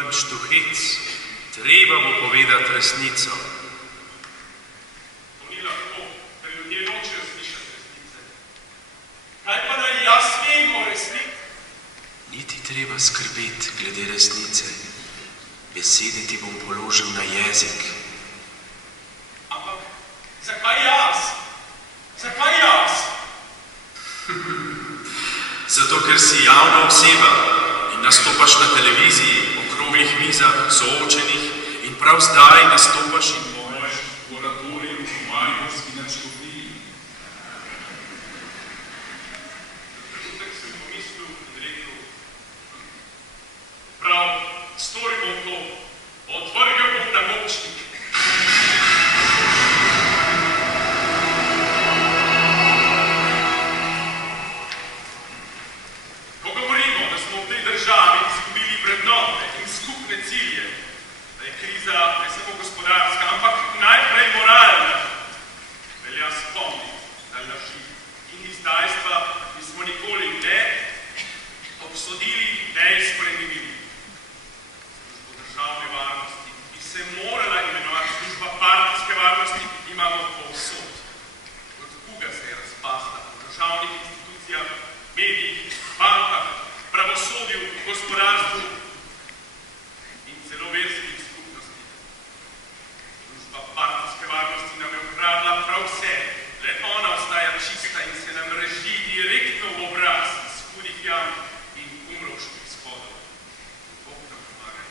Ivan Štuhec, treba bo povedati resnico. To ni lahko, ker ljudje nočejo slišati resnice. Kaj pa naj jaz vem o resnici? Niti treba skrbeti glede resnice. Besede ti bom položil na jezik. Ampak zakaj jaz? Zakaj jaz? Zato, ker si javna oseba in nastopaš na televiziji, okroglih mizah, soočenih in prav zdaj nastopaš in moraš v oratoriju v Mariborski nadškofiji. Trenutek sem pomislil in rekel, prav, storil bom to, odvrgel bom namočnik. Ko govorimo, da smo v tej državi izgubili vrednote in skupne cilje, da je kriza ne samo gospodarska, ampak najprej moralna, velja spomniti, da laži in izdajstva nismo nikoli ne obsodili, ne izkoreninili. Službo državne varnosti, ki se morala imenovati služba partijske varnosti, imamo povsod. Kot kuga se je razpasla po državnih institucijah, medijih, bankah, pravosodju, gospodarstvu in celo verskih skupnostih. Služba partijske varnosti nam je ukradla prav vse, le ona ostaja čista in se nam reži direktno v obraz iz hudih jam in umrovških shodov. Bog nam pomagaj.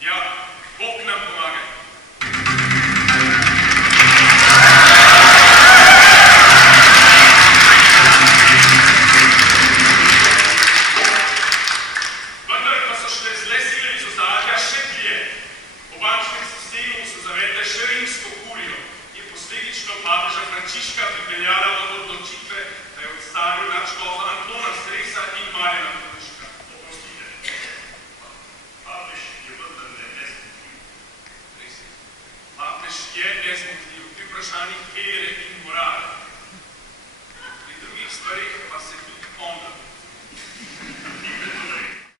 Ja, Bog nam pomagaj. Vendar pa so šle zle sile iz ozadja še dlje. Po bančnem sistemu so zavedle še rimsko kurijo, ki je posledično papeža Frančiška pripeljala do odločitve, da je odstavil nadškofa Antona Stresa in Marjana Koruška. Oprostite. Papež je vendarle nezmotljiv. Res je. Papež je nezmotljiv pri vprašanjih vere in morale.